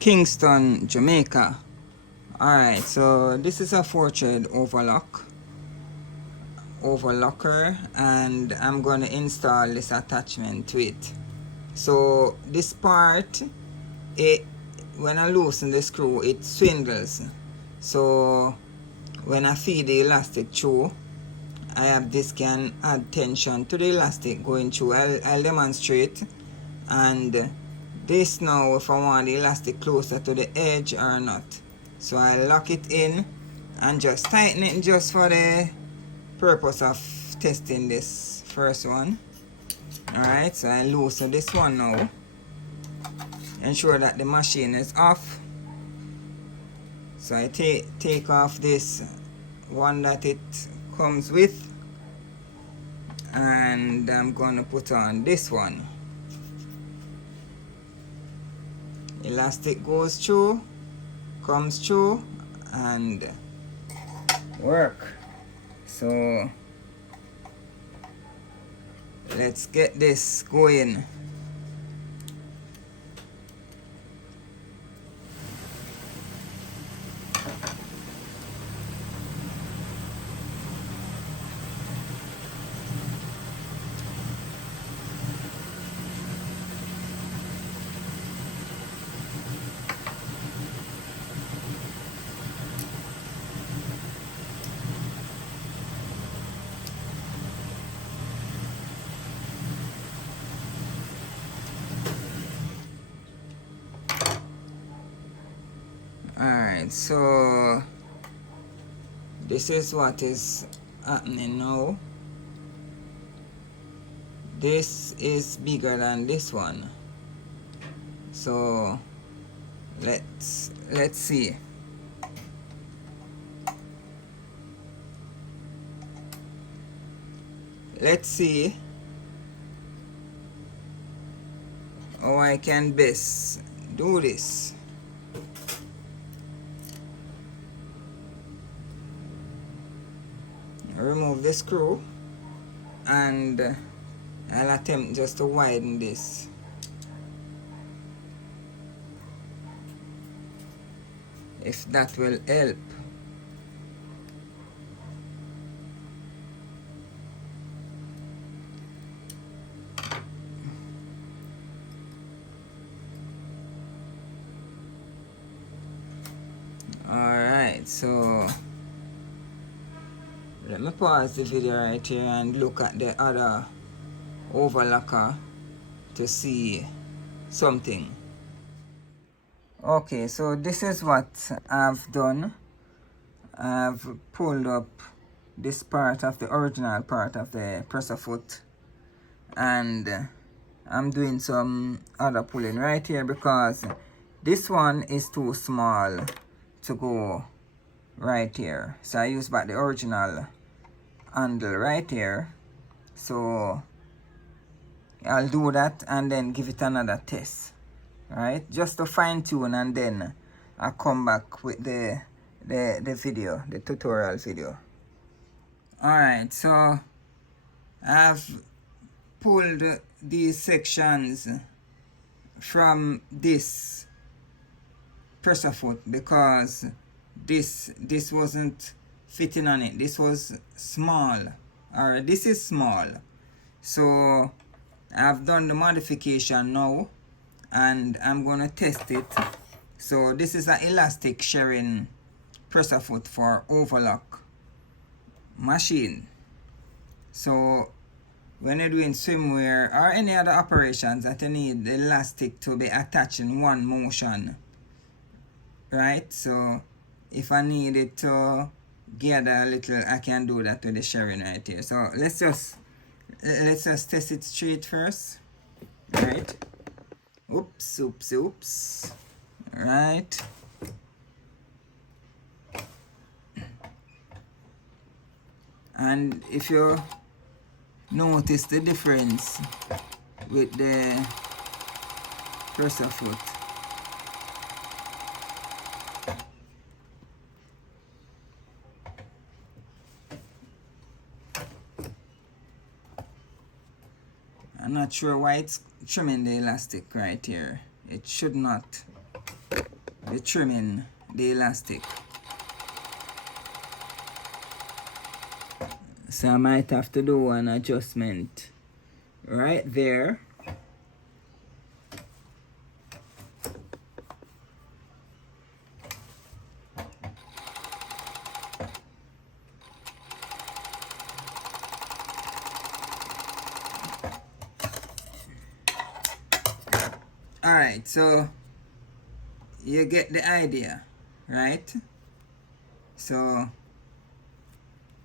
Kingston, Jamaica. Alright, so this is a 4-thread overlocker, and I'm going to install this attachment to it. So this part, when I loosen the screw, it swindles. So when I feed the elastic through, I have this can add tension to the elastic going through. I'll demonstrate. And this now, if I want the elastic closer to the edge or not. So I lock it in and just tighten it just for the purpose of testing this first one. Alright, so I loosen this one now. Ensure that the machine is off. So I take off this one that it comes with, and I'm gonna put on this one. Elastic goes through, comes through, and work. So let's get this going. Alright, so this is what is happening now. This is bigger than this one. So let's see. Let's see how I can best do this. Remove the screw, and I'll attempt just to widen this. If that will help. Alright, so let me pause the video right here and look at the other overlocker to see something. Okay, so this is what I've done. I've pulled up this part of the original part of the presser foot, and I'm doing some other pulling right here because this one is too small to go right here. So I use back the original handle right here. So I'll do that and then give it another test, right, just to fine tune, and then I'll come back with the video, the tutorial video. Alright, so I've pulled these sections from this presser foot because this wasn't fitting on it. This was small, or this is small. So I've done the modification now, and I'm gonna test it. So this is an elastic sharing presser foot for overlock machine. So when you're doing swimwear or any other operations that you need the elastic to be attached in one motion, right? So if I need it to gather a little, I can do that with the sharing right here. So let's just test it straight first, right? Oops. Right. And if you notice the difference with the presser foot, I'm not sure why it's trimming the elastic right here. It should not. the trimming, the elastic. So I might have to do an adjustment right there. Alright, so you get the idea, right? So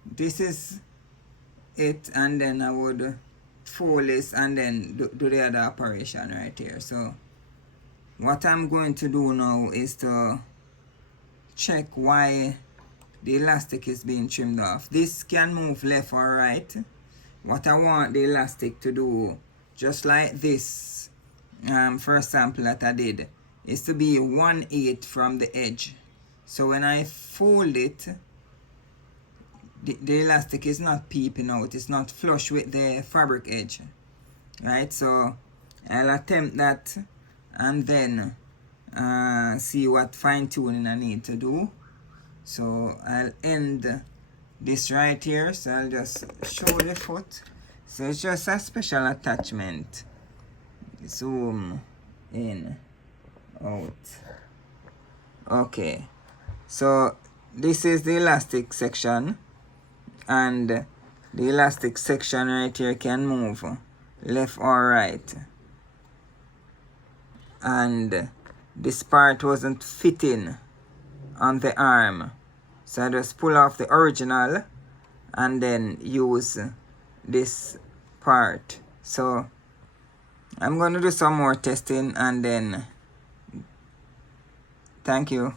this is it, and then I would fold this and then do the other operation right here. So what I'm going to do now is to check why the elastic is being trimmed off. This can move left or right. What I want the elastic to do, just like this first sample that I did, is to be 1/8 from the edge. So when I fold it, the elastic is not peeping out, it's not flush with the fabric edge, right? So I'll attempt that and then see what fine-tuning I need to do. So I'll end this right here. So I'll just show the foot. So it's just a special attachment. Zoom in, out. Okay, so this is the elastic section, and the elastic section right here can move left or right, and this part wasn't fitting on the arm, so I just pull off the original and then use this part. So I'm going to do some more testing and then thank you.